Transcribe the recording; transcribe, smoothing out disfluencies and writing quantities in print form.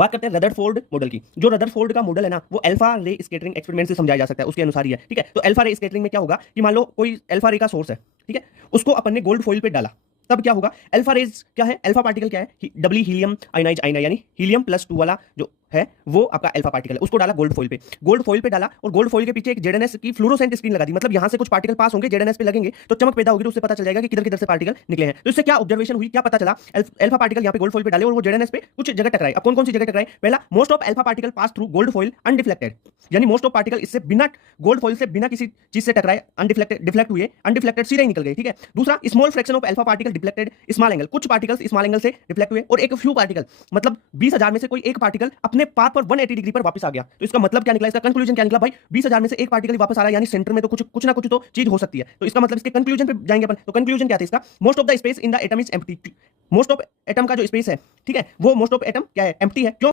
बात करते हैं रदरफोर्ड मॉडल की। जो रदरफोर्ड का मॉडल है ना, वो अल्फा रे स्कैटरिंग एक्सपेरिमेंट से समझाया जा सकता है, उसके अनुसार ही है। ठीक है, तो अल्फा रे स्कैटरिंग में क्या होगा कि मान लो कोई अल्फा रे का सोर्स है, ठीक है, उसको अपन ने गोल्ड फॉइल पे डाला, तब क्या होगा, अल्फा रेज क्या है, अल्फा पार्टिकल क्या है, डबली हीलियम आयनाइज आयना, यानी हीलियम +2 वाला जो है वो आपका अल्फा पार्टिकल है, उसको डाला गोल्ड फॉइल पे। गोल्ड फॉइल पे डाला और गोल्ड फॉइल के पीछे एक जेडएनएस की फ्लोरोसेंट स्क्रीन लगा दी, मतलब यहां से कुछ पार्टिकल पास होंगे, जेडएनएस पे लगेंगे तो चमक पैदा होगी, तो उससे पता चल जाएगा कि किधर किधर से पार्टिकल निकले हैं। तो इससे क्या ऑब्जर्वेशन हुई, क्या पता चला, अल्फा पार्टिकल यहां पे गोल्ड फॉइल पे डाले और वो जेडएनएस पे कुछ जगह टकराए। अब कौन कौन सी जगह टकराए, पहला, most of alpha particle pass through gold foil undeflected, यानी मोस्ट ऑफ पार्टिकल इससे बिना गोल्ड फॉइल से बिना किसी चीज से टकराए अनडिफ्लेक्टेड, डिफ्लेक्ट हुए, अनडिफ्लेक्टेड सीधे ही निकल गए। ठीक है, दूसरा, small fraction of alpha particle deflected small angle, कुछ पार्टिकल्स स्मॉल एंगल से डिफ्लेक्ट हुए और एक फ्यू पार्टिकल, मतलब 20,000 में से कोई एक पार्टिकल अपने पाथ पर 180 डिग्री पर वापस आ गया। तो इसका मतलब क्या निकला, इसका कंक्लूजन क्या निकला भाई, 20,000 में से एक पार्टिकल वापस आ रहा है, यानी सेंटर में तो कुछ ना कुछ तो चीज हो सकती है। तो इसका मतलब इसके कंक्लूजन पे जाएंगे अपन। तो कंक्लूजन क्या था इसका, most of the space in the atom is empty, most of atom का जो स्पेस है, ठीक है, वो मोस्ट ऑफ एटम क्या है, एम्प्टी है। क्यों?